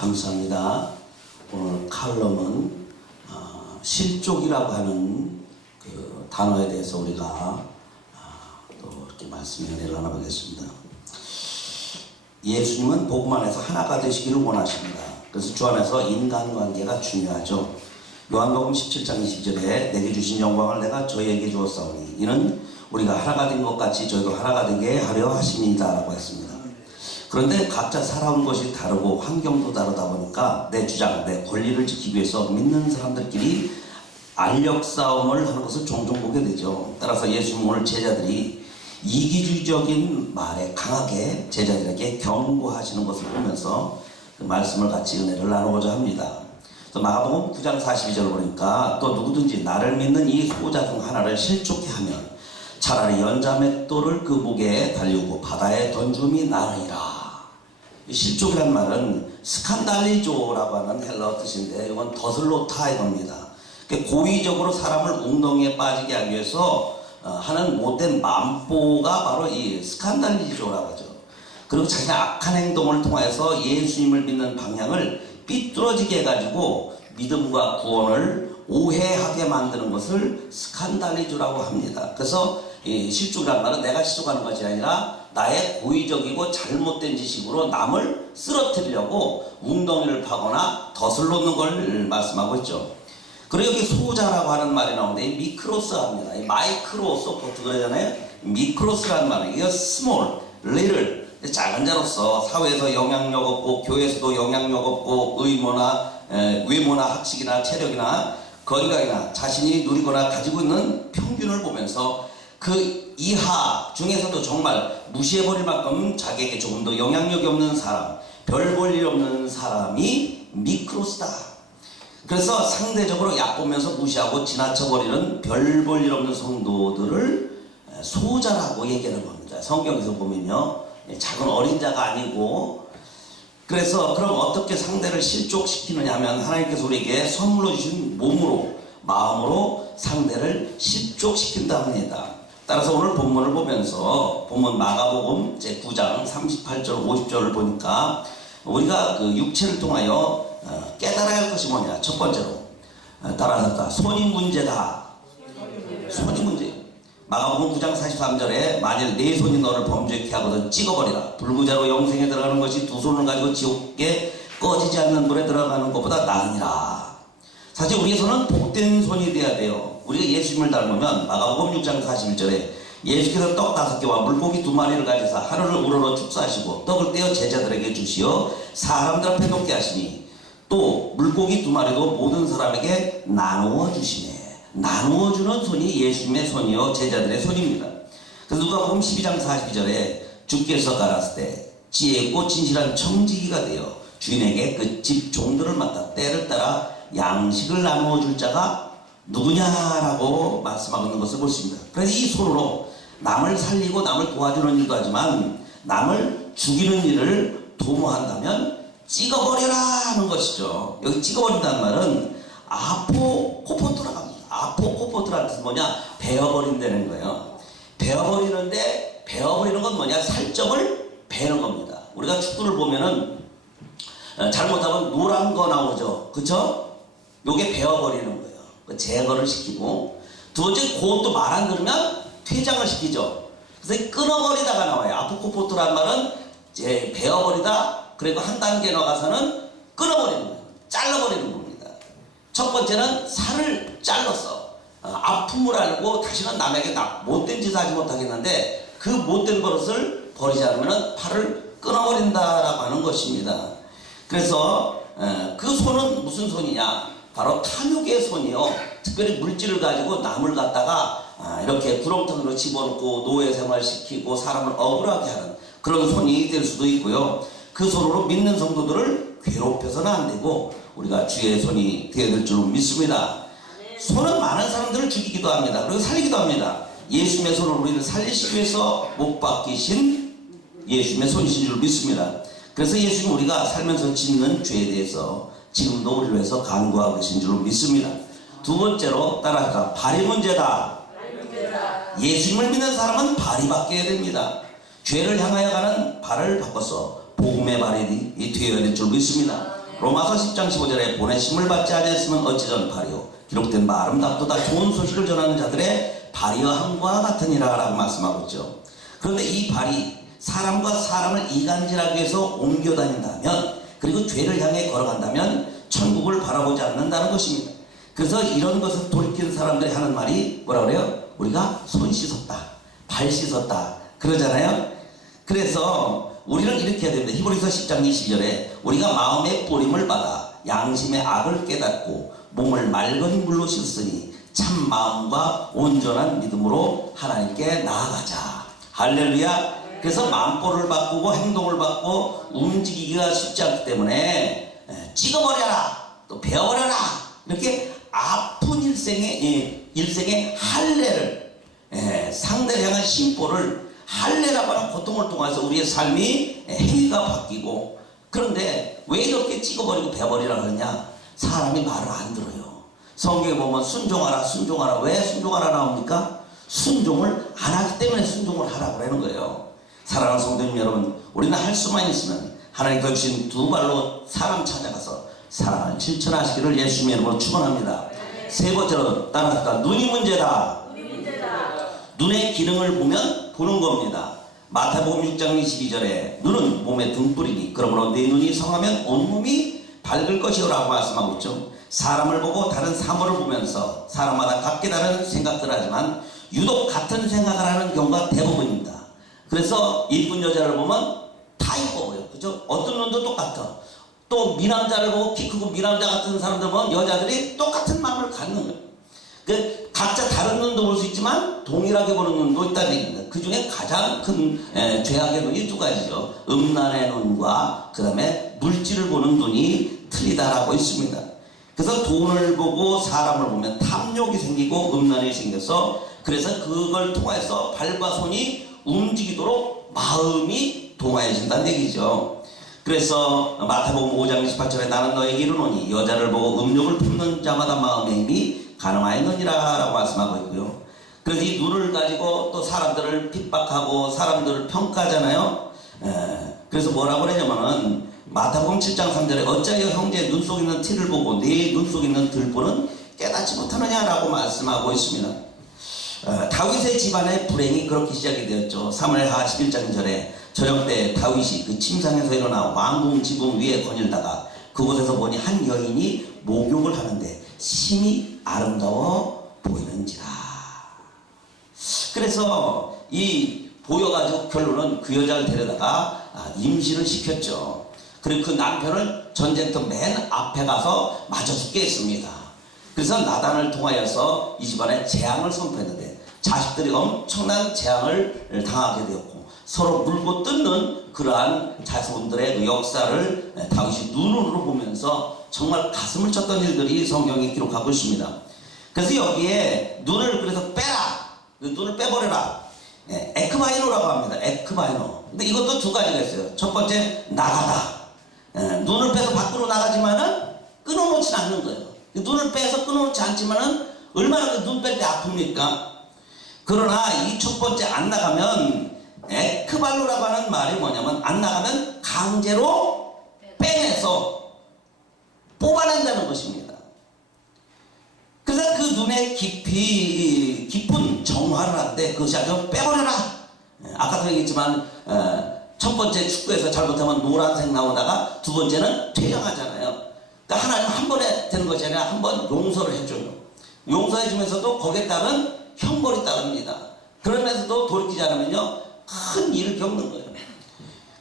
감사합니다. 오늘 칼럼은 실족이라고 하는 그 단어에 대해서 우리가 또 이렇게 말씀 연애를 나눠보겠습니다. 예수님은 복음 안에서 하나가 되시기를 원하십니다. 그래서 주 안에서 인간관계가 중요하죠. 요한복음 17장 20절에 내게 주신 영광을 내가 저희에게 주었사오니 이는 우리가 하나가 된 것 같이 저희도 하나가 되게 하려 하심이다 라고 했습니다. 그런데 각자 살아온 것이 다르고 환경도 다르다 보니까 내 주장, 내 권리를 지키기 위해서 믿는 사람들끼리 알력 싸움을 하는 것을 종종 보게 되죠. 따라서 예수님 오늘 제자들이 이기주의적인 말에 강하게 제자들에게 경고하시는 것을 보면서 그 말씀을 같이 은혜를 나누고자 합니다. 마가복음 9장 42절을 보니까 또 누구든지 나를 믿는 이 소자 중 하나를 실족해 하면 차라리 연자맷돌을 그 목에 달리고 바다에 던줌이 나으리라. 실족이란 말은 스칸달리조라고 하는 헬라어 뜻인데 이건 더슬로타 이겁니다. 고의적으로 사람을 웅덩이에 빠지게 하기 위해서 하는 못된 만보가 바로 이 스칸달리조라고 하죠. 그리고 자기가 악한 행동을 통해서 예수님을 믿는 방향을 삐뚤어지게 해가지고 믿음과 구원을 오해하게 만드는 것을 스칸달리조라고 합니다. 그래서 이 실족이라는 말은 내가 실족하는 것이 아니라 나의 고의적이고 잘못된 지식으로 남을 쓰러뜨리려고 웅덩이를 파거나 덫을 놓는 걸 말씀하고 있죠. 그리고 여기 소자라고 하는 말이 나오는데 미크로스 합니다. 마이크로스 포르투갈어잖아요. 미크로스라는 말은 이거 스몰, 리틀, 작은 자로서 사회에서 영향력 없고 교회에서도 영향력 없고 의모나 외모나 학식이나 체력이나 건강이나 자신이 누리거나 가지고 있는 평균을 보면서 그 이하 중에서도 정말 무시해버릴 만큼 자기에게 조금 더 영향력이 없는 사람, 별 볼 일 없는 사람이 미크로스다. 그래서 상대적으로 얕보면서 무시하고 지나쳐버리는 별 볼 일 없는 성도들을 소자라고 얘기하는 겁니다. 성경에서 보면요, 작은 어린 자가 아니고, 그래서 그럼 어떻게 상대를 실족시키느냐 하면 하나님께서 우리에게 선물로 주신 몸으로, 마음으로 상대를 실족시킨다 합니다. 따라서 오늘 본문을 보면서 본문 마가복음 제9장 38절 50절을 보니까 우리가 그 육체를 통하여 깨달아야 할 것이 뭐냐. 첫 번째로 따라서 손이 문제다. 손이 문제. 마가복음 9장 43절에 만일 네 손이 너를 범죄케 하거든 찍어버리라. 불구자로 영생에 들어가는 것이 두 손을 가지고 지옥에 꺼지지 않는 불에 들어가는 것보다 나으니라. 사실 우리의 손은 복된 손이 돼야 돼요. 우리가 예수님을 닮으면 마가복음 6장 41절에 예수께서 떡 5개와 물고기 2마리를 가지사 하루를 우러러 축사하시고 떡을 떼어 제자들에게 주시어 사람들 앞에 놓게 하시니 또 물고기 2마리도 모든 사람에게 나누어 주시네. 나누어 주는 손이 예수님의 손이요 제자들의 손입니다. 그래서 누가복음 12장 42절에 주께서 가라사대 때 지혜 있고 진실한 청지기가 되어 주인에게 그 집 종들을 맡아 때를 따라 양식을 나누어 줄 자가 누구냐라고 말씀하고 있는 것을 볼 수 있습니다. 그래서 이 손으로 남을 살리고 남을 도와주는 일도 하지만 남을 죽이는 일을 도모한다면 찍어버려라 하는 것이죠. 여기 찍어버린다는 말은 아포코포토라고 합니다. 아포코포토라는 뜻은 뭐냐? 베어버린다는 거예요. 베어버리는데 베어버리는 건 뭐냐? 살점을 베는 겁니다. 우리가 축구를 보면은 잘못하면 노란 거 나오죠. 그쵸? 요게 베어버리는 거예요. 제거를 시키고, 두 번째 그것도 말 안 들으면 퇴장을 시키죠. 그래서 끊어버리다가 나와요. 아포코포토란 말은 이제 베어버리다, 그리고 한 단계 나가서는 끊어버리는 거예요. 잘라버리는 겁니다. 첫 번째는 살을 잘랐어. 아픔을 알고 다시는 남에게 못된 짓을 하지 못하겠는데 그 못된 버릇을 버리지 않으면 팔을 끊어버린다라고 하는 것입니다. 그래서 그 손은 무슨 손이냐? 바로 탐욕의 손이요. 특별히 물질을 가지고 남을 갖다가 이렇게 구렁텅이로 집어넣고 노예 생활시키고 사람을 억울하게 하는 그런 손이 될 수도 있고요. 그 손으로 믿는 성도들을 괴롭혀서는 안 되고 우리가 주의 손이 되어야 될 줄 믿습니다. 손은 많은 사람들을 죽이기도 합니다. 그리고 살리기도 합니다. 예수님의 손으로 우리를 살리시기 위해서 못 박히신 예수님의 손이신 줄 믿습니다. 그래서 예수님 우리가 살면서 짓는 죄에 대해서 지금도 우리를 위해서 간구하고 계신 줄 믿습니다. 두 번째로 따라할까? 발이 문제다. 예수님을 믿는 사람은 발이 바뀌어야 됩니다. 죄를 향하여 가는 발을 바꿔서 복음의 발이 되어야 될 줄 믿습니다. 로마서 10장 15절에 보내심을 받지 아니했으면 어찌 전파리요 기록된 바 아름답도다 좋은 소식을 전하는 자들의 발이여함과 같으니라 라고 말씀하고 있죠. 그런데 이 발이 사람과 사람을 이간질하기 위해서 옮겨 다닌다면, 그리고 죄를 향해 걸어간다면 천국을 바라보지 않는다는 것입니다. 그래서 이런 것을 돌이키는 사람들이 하는 말이 뭐라 그래요? 우리가 손 씻었다, 발 씻었다 그러잖아요. 그래서 우리는 이렇게 해야 됩니다. 히브리서 10장 22절에 우리가 마음의 뿌림을 받아 양심의 악을 깨닫고 몸을 맑은 물로 씻으니 참 마음과 온전한 믿음으로 하나님께 나아가자. 할렐루야. 그래서 마음보를 바꾸고 행동을 바꾸고 움직이기가 쉽지 않기 때문에 찍어버려라, 또 베어버려라, 이렇게 아픈 일생의 할례를, 상대를 향한 심보를 할례라고 하는 고통을 통해서 우리의 삶이 행위가 바뀌고, 그런데 왜 이렇게 찍어버리고 베어버리라 그러냐? 사람이 말을 안 들어요. 성경에 보면 순종하라 순종하라, 왜 순종하라 나옵니까? 순종을 안 하기 때문에 순종을 하라고 하는 거예요. 사랑하는 성도님 여러분, 우리는 할 수만 있으면 하나님께서 주신 두 발로 사람 찾아가서 사랑을 실천하시기를 예수님의 이름으로 축원합니다. 세 번째로 따라할까? 눈이 문제다. 눈의 기능을 보면 보는 겁니다. 마태복음 6장 22절에 눈은 몸의 등불이니 그러므로 내 눈이 성하면 온몸이 밝을 것이라고 말씀하고 있죠. 사람을 보고 다른 사물을 보면서 사람마다 각기 다른 생각들을 하지만 유독 같은 생각을 하는 경우가 대부분입니다. 그래서 이쁜 여자를 보면 다 이뻐 보여. 그죠? 어떤 눈도 똑같아. 또 미남자를 보고 키 크고 미남자 같은 사람들 보면 여자들이 똑같은 마음을 갖는 거예요. 그 각자 다른 눈도 볼 수 있지만 동일하게 보는 눈도 있다는 얘기입니다. 그 중에 가장 큰 죄악의 눈이 두 가지죠. 음란의 눈과 그 다음에 물질을 보는 눈이 틀리다라고 있습니다. 그래서 돈을 보고 사람을 보면 탐욕이 생기고 음란이 생겨서, 그래서 그걸 통해서 발과 손이 움직이도록 마음이 동하여진다는 얘기죠. 그래서 마태복음 5장 28절에 나는 너에게 이르노니 여자를 보고 음욕을 품는 자마다 마음의 힘이 가늠하였느니라 라고 말씀하고 있고요. 그래서 이 눈을 가지고 또 사람들을 핍박하고 사람들을 평가하잖아요. 그래서 뭐라고 그러냐면은 마태복음 7장 3절에 어찌하여 형제의 눈 속에 있는 티를 보고 네 눈 속에 있는 들보는 깨닫지 못하느냐라고 말씀하고 있습니다. 다윗의 집안의 불행이 그렇게 시작이 되었죠. 사무엘하 11장 절에 저녁 때 다윗이 그 침상에서 일어나 왕궁 지붕 위에 거닐다가 그곳에서 보니 한 여인이 목욕을 하는데 심히 아름다워 보이는지라. 그래서 이 보여가지고 결론은 그 여자를 데려다가 임신을 시켰죠. 그리고 그 남편을 전쟁터 맨 앞에 가서 맞아 죽게 했습니다. 그래서 나단을 통하여서 이 집안에 재앙을 선포했는데 자식들이 엄청난 재앙을 당하게 되었고 서로 물고 뜯는 그러한 자손들의 그 역사를 다윗이 눈으로 보면서 정말 가슴을 쳤던 일들이 성경에 기록하고 있습니다. 그래서 여기에 눈을 그래서 빼라, 눈을 빼버려라, 에크바이노라고 합니다. 에크바이노. 근데 이것도 두 가지가 있어요. 첫 번째 나가다. 눈을 빼서 밖으로 나가지만은 끊어놓지 않는 거예요. 눈을 빼서 끊어놓지 않지만은 얼마나 그 눈 뺄 때 아픕니까? 그러나 이 첫 번째 안 나가면 에크발로라고 하는 말이 뭐냐면 안 나가면 강제로 빼내서 뽑아낸다는 것입니다. 그래서 그 눈에 깊은 정화를 하는데 그것이 아주 빼버려라. 아까도 얘기했지만 첫 번째 축구에서 잘못하면 노란색 나오다가 두 번째는 퇴장하잖아요. 그러니까 하나님 한 번에 되는 것이 아니라 한 번 용서를 해줘요. 용서해주면서도 거기에 따른 형벌이 따릅니다. 그러면서도 돌이키지 않으면요 큰 일을 겪는 거예요.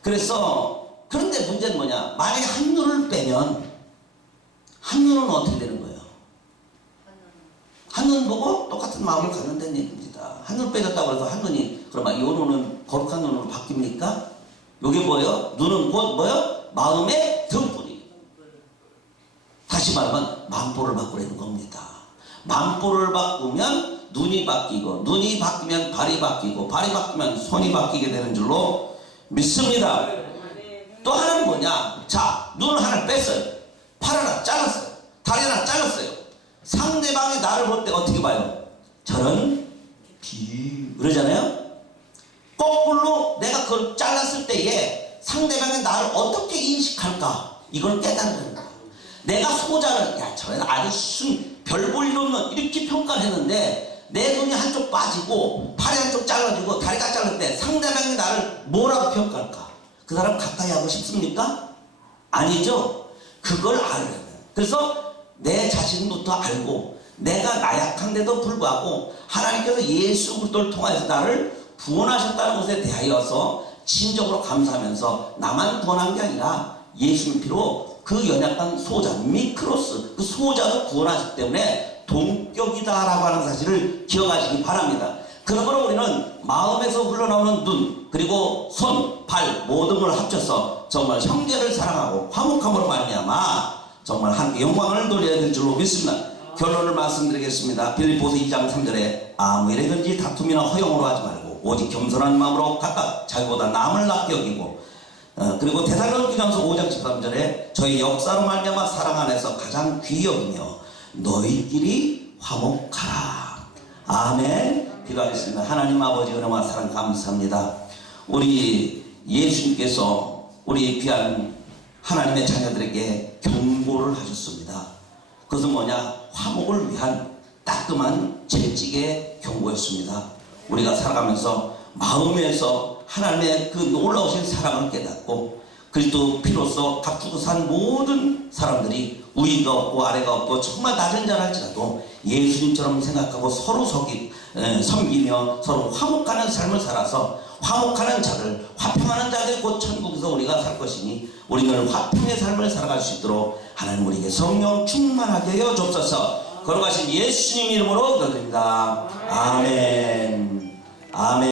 그래서 그런데 문제는 뭐냐? 만약에 한 눈을 빼면 한 눈은 어떻게 되는 거예요? 한 눈 보고 똑같은 마음을 갖는다는 얘기입니다. 한 눈 빼졌다고 해서 한 눈이 그러면 이 눈은 거룩한 눈으로 바뀝니까? 이게 뭐예요? 눈은 곧 뭐예요? 마음의 등불이. 다시 말하면 만보를 바꾸려는 겁니다. 만보를 바꾸면 눈이 바뀌고 눈이 바뀌면 발이 바뀌고 발이 바뀌면 손이 바뀌게 되는 줄로 믿습니다. 또 하나는 뭐냐? 자, 눈을 하나 뺐어요. 팔 하나 잘랐어요. 다리 하나 잘랐어요. 상대방이 나를 볼 때 어떻게 봐요? 저런 그러잖아요. 거꾸로 내가 그걸 잘랐을 때에 상대방이 나를 어떻게 인식할까? 이걸 깨달은 거야. 내가 소자를, 야, 저는 아주 별 볼 일 없는, 이렇게 평가를 했는데, 내 눈이 한쪽 빠지고, 팔이 한쪽 잘라지고, 다리가 잘랐는데, 상대방이 나를 뭐라고 평가할까? 그 사람 가까이 하고 싶습니까? 아니죠? 그걸 알아야 돼요. 그래서 내 자신부터 알고, 내가 나약한데도 불구하고, 하나님께서 예수 그리스도를 통하여서 나를 구원하셨다는 것에 대하여서 진정으로 감사하면서, 나만 구원한 게 아니라, 예수님 피로 그 연약한 소자, 미크로스, 그 소자도 구원하셨기 때문에 동격이다라고 하는 사실을 기억하시기 바랍니다. 그러므로 우리는 마음에서 흘러나오는 눈, 그리고 손, 발 모든 걸 합쳐서 정말 형제를 사랑하고 화목함으로 말미암아 정말 하나님께 영광을 돌려야 될 줄로 믿습니다. 결론을 말씀드리겠습니다. 빌립보서 2장 3절에 아무 일에든지 다툼이나 허용으로 하지 말고 오직 겸손한 마음으로 각각 자기보다 남을 낫게 여기고, 그리고 데살로니가전서 5장 13절에 저희 역사로 말미암아 사랑 안에서 가장 귀히 여기며 너희끼리 화목하라. 아멘. 기도하겠습니다. 하나님 아버지 은혜와 사랑 감사합니다. 우리 예수님께서 우리 귀한 하나님의 자녀들에게 경고를 하셨습니다. 그것은 뭐냐? 화목을 위한 따끔한 재직의 경고였습니다. 우리가 살아가면서 마음에서 하나님의 그 놀라우신 사랑을 깨닫고 그리스도 피로써 값주고 산 모든 사람들이 위가 없고 아래가 없고 정말 낮은 자랄지라도 예수님처럼 생각하고 서로 섬기며 서로 화목하는 삶을 살아서 화목하는 자들, 화평하는 자들 곧 천국에서 우리가 살 것이니 우리는 화평의 삶을 살아갈 수 있도록 하나님 우리에게 성령 충만하게 하여 주옵소서. 걸어가신 예수님 이름으로 기도드립니다. 아멘. 아멘.